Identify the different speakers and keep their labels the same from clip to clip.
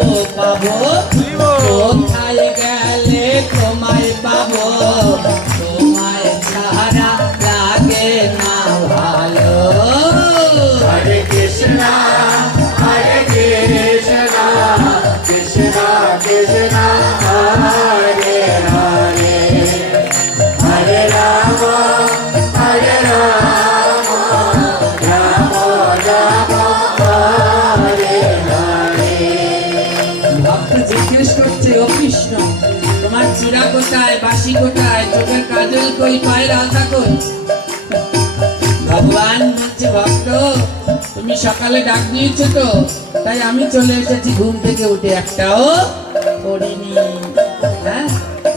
Speaker 1: গো পাবো কোথায় গেলে তোমায়
Speaker 2: পাবো? তোমায় ছাড়া লাগে কৃষ্ণ কৃষ্ণ কোথায় বাসি কোথায়, চোখের কাজল কই, পায়ের আলতা কই? ভগবান বলছে ভক্ত, তুমি সকালে ডাক দিয়েছ তো, তাই আমি চলে এসেছি ঘুম থেকে উঠে। একটাও পড়িনি। হ্যাঁ?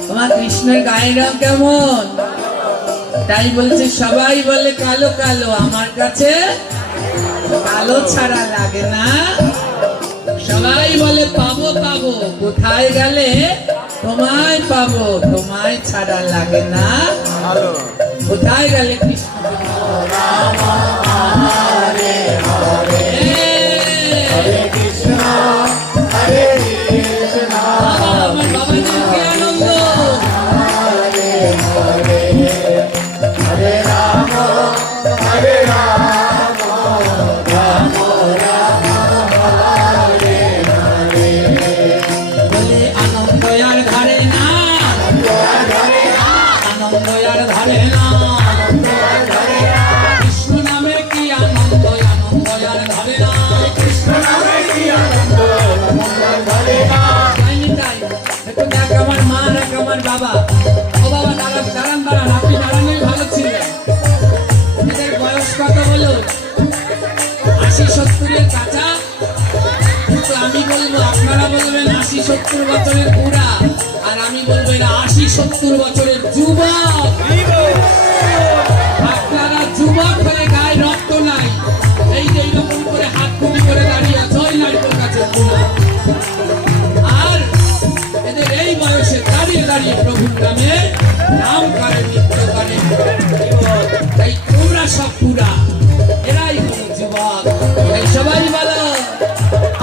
Speaker 2: তোমার কৃষ্ণের গায়ের রং কেমন? তাই বলছে, সবাই বলে কালো কালো। আমার কাছে কালো ছাড়া লাগে না। সবাই বলে, পাবো পাবো। কোথায় গেলে তোমায় পাবো তোমায় ছাড়া লাগে না। কোথায় গেলে কৃষ্ণ? বাবা। ও বাবা দাঁড়ান দাঁড়ান দাঁড়ান আপনি দাঁড়ানোই ভালো ছিলেন এদের বয়স কত বলো? আশি সত্তরের কাঁচা? কিন্তু আমি বলব আপনারা বলবেন আশি সত্তর বছরের বুড়া আর আমি বলব এরা আশি সত্তর বছরের যুবক। আপনারা দাঁড়িয়ে প্রভুর নামে নাম করে নৃত্য করে তাই তোমরা সব পুরা। এরাই হলো যুবক। তাই সবাই বলো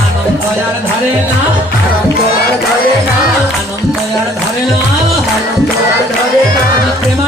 Speaker 2: আনন্দ আর ধরে না।
Speaker 1: আনন্দ হরে না।
Speaker 2: আনন্দ আর ধরে না। আনন্দ আর ধারে না।